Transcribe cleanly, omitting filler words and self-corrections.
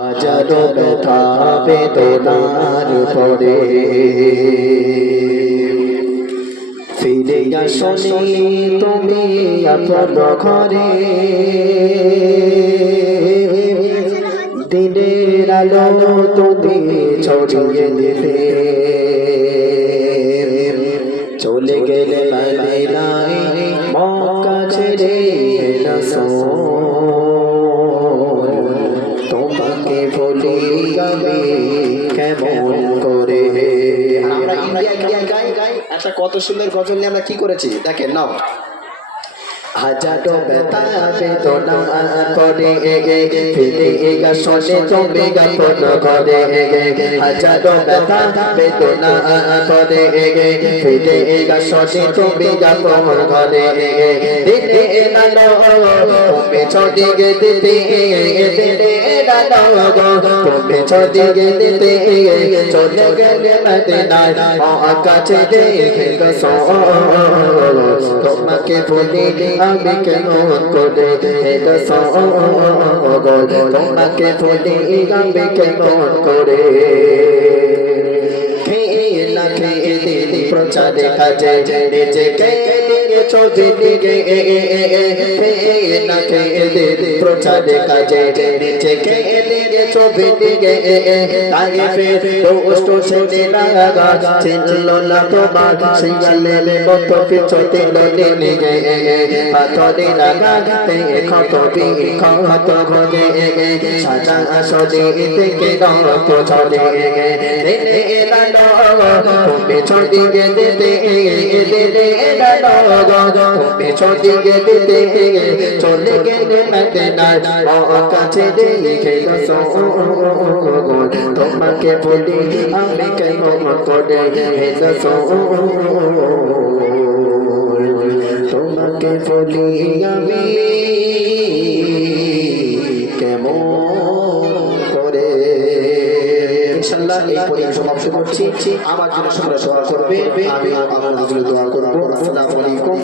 হাজারো ব্যথা বেদনার পরে ফিরে আসনি তুমি আপন ঘরে। দিনের আলো তুমি ছড়িয়ে দিতে চলে গেলে মদিনায় মক্কা ছেড়ে রাসূল। তোমাকে ভুলি আমি কেমন করে। আমরা ইন্ডিয়া গাই একটা কত সুন্দর গজল নিয়ে আমরা কি করেছি দেখেন নাও। হাজারো ব্যথা বেদনা করে ফিরে আসনি তুমি আপন ঘরে। হাজারো ব্যথা বেদনা করে ফিরে আসনি তুমি আপন ঘরে। দিনের আলো তুমি ছড়িয়ে দিতে দিনের আলো তুমি ছড়িয়ে দিতে চলে গেলে মদিনায় মক্কা ছেড়ে রাসূল। তোমাকে ভুলি আমি কেমন করে রাসূল, তোমাকে ভুলি আমি কেমন করে। খেয়ে না খেয়ে দিদি প্রচারে কাজে নিজেকে ছবি দিকে খেয়ে না খেয়ে দিদি প্রচারে কাজে নিজেকে ছবি দিকে তাই ফের দোস্ত ছেড়ে লাগা ছিল না তোমার শিয়ালের মতো পিছতে লড়ে গে পাথরে লাগাতে ক্ষত বিক্ষত ঘরে সাজা সজে থেকে রক্ত ঝরে রে লালো তুমি ছড়িয়ে দিতে দিতে লালো তুমি ছড়িয়ে দিতে চলে গেলে মদিনায় মক্কা ছেড়ে রাসূল। তোমাকে বলি আমি কেমন করে রাসূল, তোমাকে বলি আমি কেমন করে। ইনশাআল্লাহ এই পরিবেশ সমাপ্ত করছি। আমার জন্য সকলে দোয়া করবে, আমি আপনাদের জন্য দোয়া করব। আসসালামু আলাইকুম।